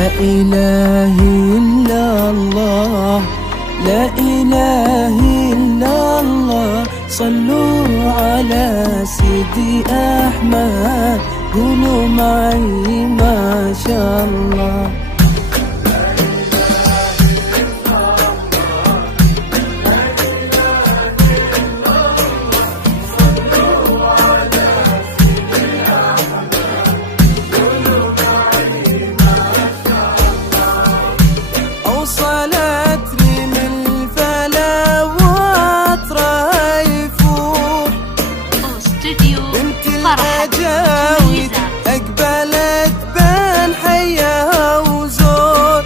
لا إله إلا الله، لا إله إلا الله. صلوا على سيدي أحمد، قولوا معي ما شاء الله. جاويد أقبلت بين حيها وزور،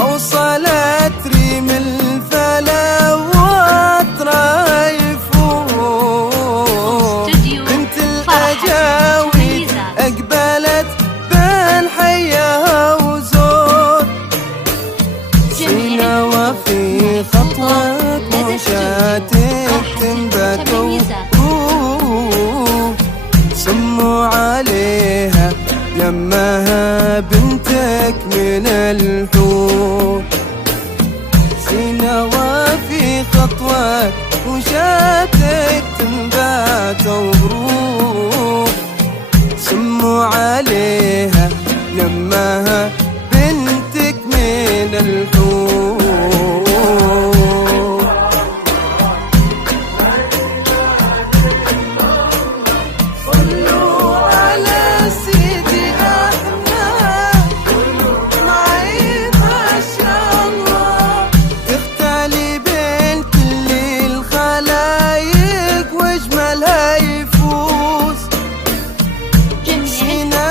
أوصلت ريم الفلا وطرايفور. بنت الأجاويد أقبلت بين حيها وزور، سينا وفي خطوة مشاتك تنبت سموا عليها يمها بنتك من الحور. سينا وفي خطوة وشاتك تنبات وبروح، سموا عليها يمها بنتك من الحور. تختلي بين كل الخلايق واجملها يفوز، سينا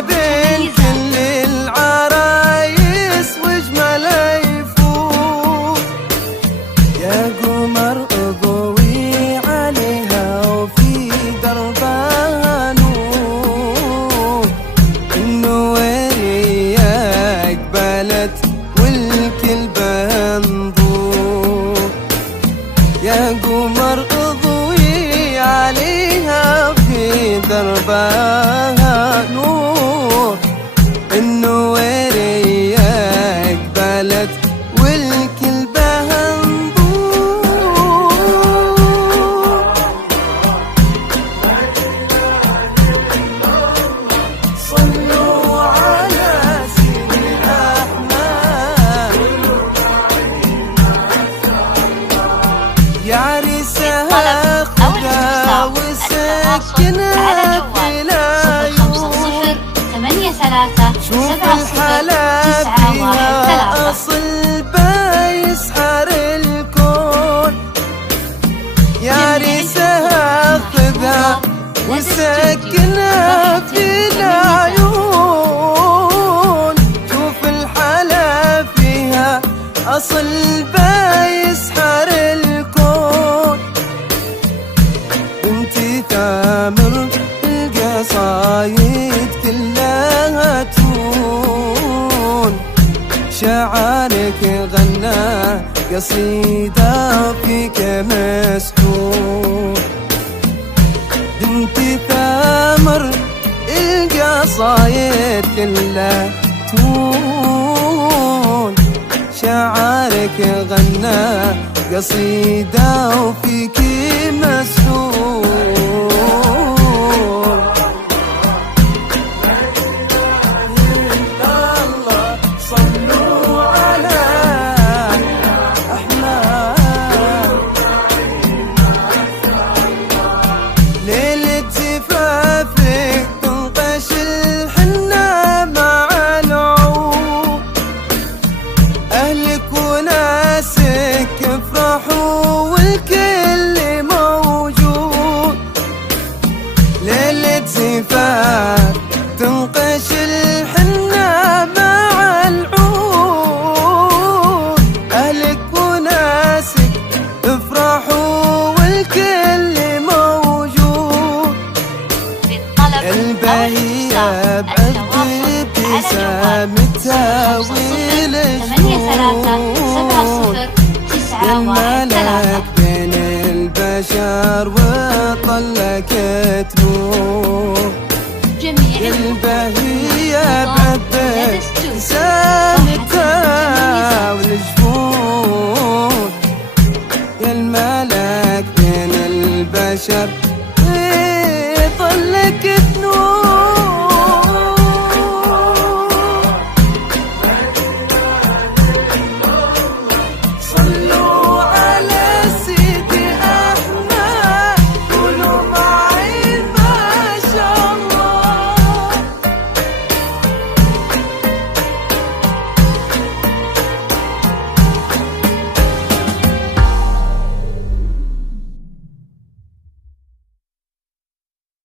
بين كل العرايس واجملها يفوز. يا قمر اضوي عليها وفي دربها نور، النويرية اقبلت والكلبة يا قمر اضوي عليها في دربها نور، النويرية اقبلت والكلبة انظور. صلوا على سيدي أحمد، يا عريسها خذها وسكنها في العيون. شوف الحلا فيها أصل بيسحر الكون، يا عريسها خذها وسكنها في العيون. شوف الحلا فيها أصل بيسحر الكون. بنتي تامر القصايد كلها تون، شعرك غنى قصيدة فيك مسكون. بنتي تامر القصايد كلها تون، شعرك غنى قصيدة وفيك مسحور. صلوا على أحمد، ليلة زفافك تنقش الحنة مع العود، أهلك وناسك افرحوا والكل موجود. ليلة زفاف تنقش الحنة مع العود، أهلك وناسك افرحوا والكل موجود. البهية بعد تساوي الجنود يا الملك بين البشر وطلك تنور يا البهية بعبك سالكة والجفون يا الملك بين البشر